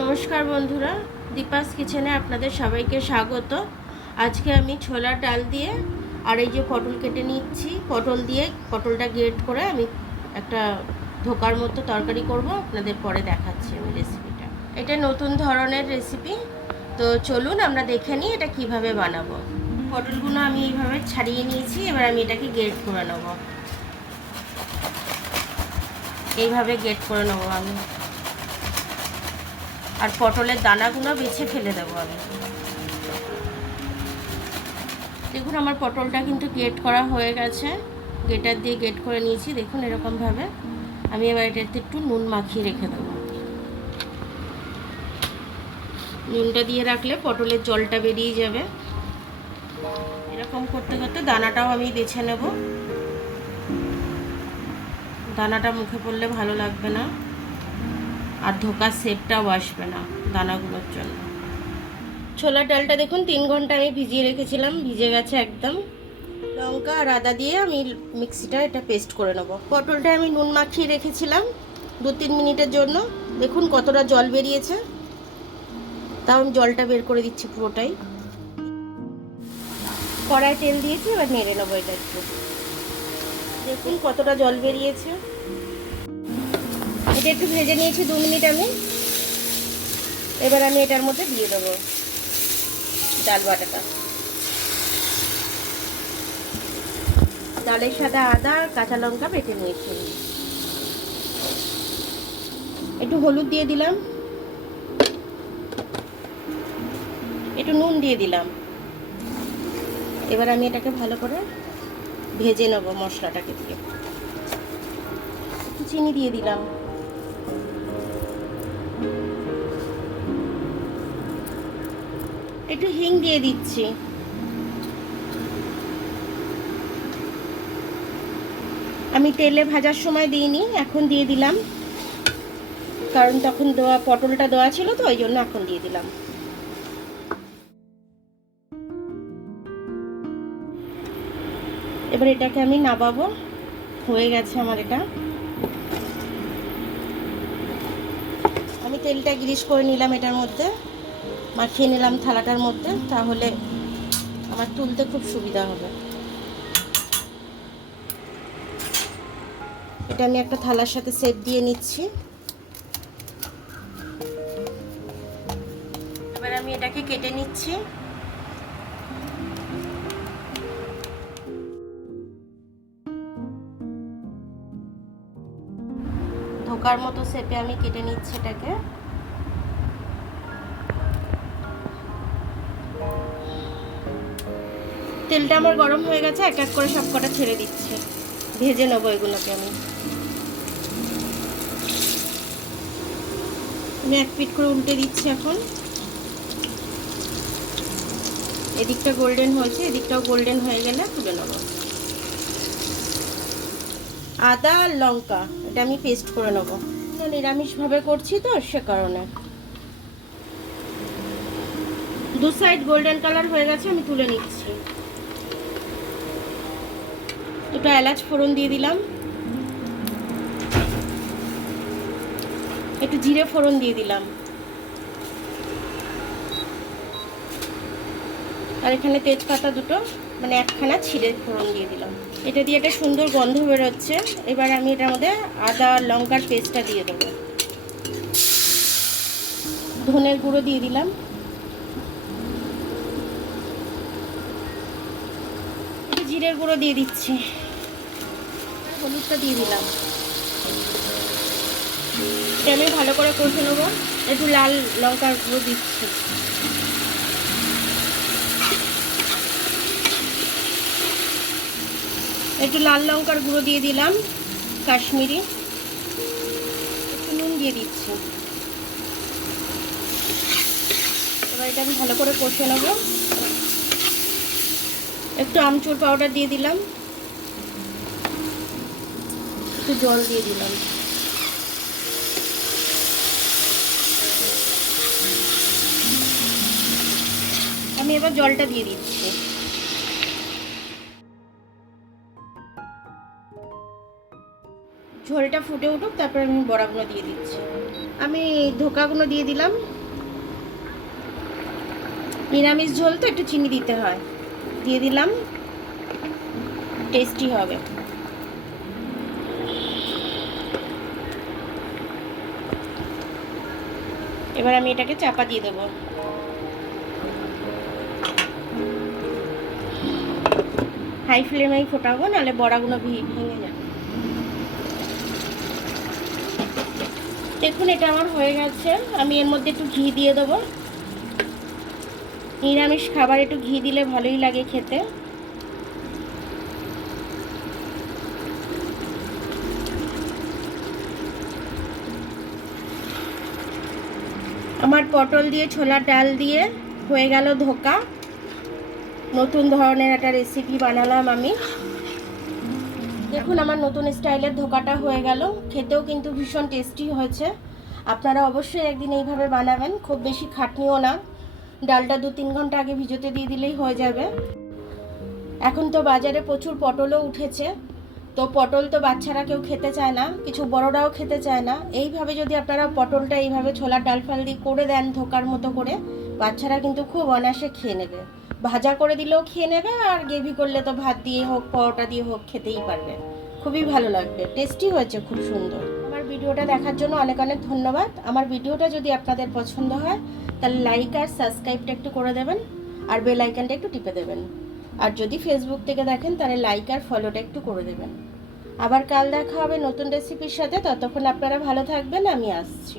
নমস্কার বন্ধুরা, দীপাস কিচেনে আপনাদের সবাইকে স্বাগত। আজকে আমি ছোলার ডাল দিয়ে আর এই যে পটল কেটে নিচ্ছি, পটল দিয়ে পটলটা গ্রেট করে আমি একটা ধোকার মতো তরকারি করব। আপনাদের পরে দেখাচ্ছি আমি রেসিপিটা। এটা নতুন ধরনের রেসিপি, তো চলুন আমরা দেখে নিই এটা কিভাবে বানাবো। পটলগুলো আমি এইভাবে ছাড়িয়ে নিয়েছি, এবার আমি এটাকে গ্রেট করে নেব। এইভাবে গ্রেট করে নেবো আমি, আর পটলের দানাগুলো বেছে ফেলে দেবো আমি। দেখুন আমার পটলটা কিন্তু গ্রেট করা হয়ে গেছে, গ্রেটার দিয়ে গ্রেট করে নিয়েছি। দেখুন এরকমভাবে আমি এবার এটাতে একটু নুন মাখিয়ে রেখে দেবো। নুনটা দিয়ে রাখলে পটলের জলটা বেরিয়ে যাবে। এরকম করতে করতে দানাটাও আমি বেছে নেব। দানাটা মুখে পড়লে ভালো লাগবে না, আর ধোকার শেপটাও আসবে না দানাগুলোর জন্য। ছোলার ডালটা দেখুন 3 ঘন্টা আমি ভিজিয়ে রেখেছিলাম, ভিজে গেছে একদম। লঙ্কা আর আদা দিয়ে আমি মিক্সিটা এটা পেস্ট করে নেব। পটলটা আমি নুন মাখিয়ে রেখেছিলাম 2-3 মিনিটের জন্য। দেখুন কতটা জল বেরিয়েছে, তাও আমি জলটা বের করে দিচ্ছি পুরোটাই। কড়াই তেল দিয়েছি, এবার নেড়ে নেবো এটা একটু। দেখুন কতটা জল বেরিয়েছে। এটা একটু ভেজে নিয়েছি 2 মিনিট আমি। এবার আমি এটার মধ্যে দিয়ে দেবো ডাল বাটাটা। ডালের সাথে আদা আর কাঁচা লঙ্কা বেটে নিয়েছি। একটু হলুদ দিয়ে দিলাম, একটু নুন দিয়ে দিলাম। এবার আমি এটাকে ভালো করে ভেজে নেবো মশলাটাকে দিয়ে। একটু চিনি দিয়ে দিলাম, একটু হিং দিয়ে দিচ্ছি। আমি তেলে ভাজার সময় দিইনি, এখন দিয়ে দিলাম, কারণ তখন দেওয়া পটলটা দেওয়া ছিল তো, ওই জন্য এখন দিয়ে দিলাম। এবার এটাকে আমি নামাবো, হয়ে গেছে আমার এটা। আমি তেলটা গ্রিস করে নিলাম, এটার মধ্যে মাখিয়ে নিলাম থালাটার মধ্যে, তাহলে আমার তুলতে খুব সুবিধা হবে। এটা আমি একটা থালার সাথে সেট দিয়ে নিচ্ছি। এবার আমি এটাকে কেটে নিচ্ছি। ধোকার মতো শেপে আমি কেটে নিচ্ছি এটাকে। তেলটা আমার গরম হয়ে গেছে, এক এক করে সব কটা ছেড়ে দিচ্ছি। ভেজে নেবো এগুলোকে আমি এক পিঠ করে উল্টে দিচ্ছি। এখন এদিকটা গোল্ডেন হয়েছে, এদিকটাও গোল্ডেন হয়ে গেলে তুলে নেব। আদা আর লঙ্কা এটা আমি পেস্ট করে নেব, নিরামিষভাবে করছি তো সে কারণে। 2 সাইড গোল্ডেন কালার হয়ে গেছে, আমি তুলে নিচ্ছি। দুটো এলাচ ফোড়ন দিয়ে দিলাম, একটু জিরে ফোড়ন দিয়ে দিলাম, আর এখানে তেজপাতা দুটো, মানে একখানা ছিঁড়ে ফোড়ন দিয়ে দিলাম। এটা দিয়ে একটা সুন্দর গন্ধ বেরোচ্ছে। এবার আমি এটার মধ্যে আদা আর লঙ্কার পেস্টটা দিয়ে দেবো। ধনের গুঁড়ো দিয়ে দিলাম, একটু জিরের গুঁড়ো দিয়ে দিচ্ছি, হলুদটা দিয়ে দিলাম। এটা আমি ভালো করে কষে নেবো। একটু লাল লঙ্কার গুঁড়ো দিচ্ছি। একটু লাল লঙ্কার গুঁড়ো দিয়ে দিলাম কাশ্মীরি, একটু নুন দিয়ে দিচ্ছি। এবার এটা আমি ভালো করে কষে নেবো। একটু আমচুর পাউডার দিয়ে দিলাম, একটু জল দিয়ে দিলাম। আমি এবার জলটা দিয়ে দিচ্ছি। ঝোলটা ফুটে উঠুক, তারপরে আমি বড়াগুলো দিয়ে দিচ্ছি। আমি আমি ধোকাগুলো দিয়ে দিলাম। নিরামিষ ঝোল তো একটু চিনি দিতে হয়, দিয়ে দিলাম, টেস্টি হবে। এবার আমি এটাকে চাপা দিয়ে দেবো। হাই ফ্লেমেই ফোটাবো, নাহলে বড়াগুলো ভেঙে যাবে। দেখুন এটা আমার হয়ে গেছে। আমি এর মধ্যে একটু ঘি দিয়ে দেবো। নিরামিষ খাবার একটু ঘি দিলে ভালোই লাগে খেতে। আমার পটল দিয়ে ছোলার ডাল দিয়ে হয়ে গেল ধোকা। নতুন ধরনের একটা রেসিপি বানালাম আমি। দেখুন আমার নতুন স্টাইলের ধোকাটা হয়ে গেল। খেতেও কিন্তু ভীষণ টেস্টি হয়েছে। আপনারা অবশ্যই একদিন এইভাবে বানাবেন। খুব বেশি খাটনিও না, ডালটা 2-3 ঘন্টা আগে ভিজোতে দিয়ে দিলেই হয়ে যাবে। এখন তো বাজারে প্রচুর পটলও উঠেছে, তো পটল তো বাচ্চারা কেউ খেতে চায় না, কিছু বড়রাও খেতে চায় না। এইভাবে যদি আপনারা পটলটা এইভাবে ছোলার ডাল ফাল দিয়ে করে দেন ধোকার মতো করে, বাচ্চারা কিন্তু খুব অনায়াসে খেয়ে নেবে। ভাজা করে দিলেও খেয়ে নেবে, আর গ্রেভি করলে তো ভাত দিয়ে হোক পরোটা দিয়ে হোক খেতেই পারবে। খুবই ভালো লাগবে, টেস্টি হয়েছে, খুব সুন্দর। আমার ভিডিওটা দেখার জন্য অনেক অনেক ধন্যবাদ। আমার ভিডিওটা যদি আপনাদের পছন্দ হয় তাহলে লাইক আর সাবস্ক্রাইবটা একটু করে দেবেন, আর বেল আইকনটা একটু টিপে দেবেন। আর যদি ফেসবুক থেকে দেখেন তাহলে লাইক আর ফলোটা একটু করে দেবেন। আবার কাল দেখা হবে নতুন রেসিপির সাথে। ততক্ষণ আপনারা ভালো থাকবেন, আমি আসছি।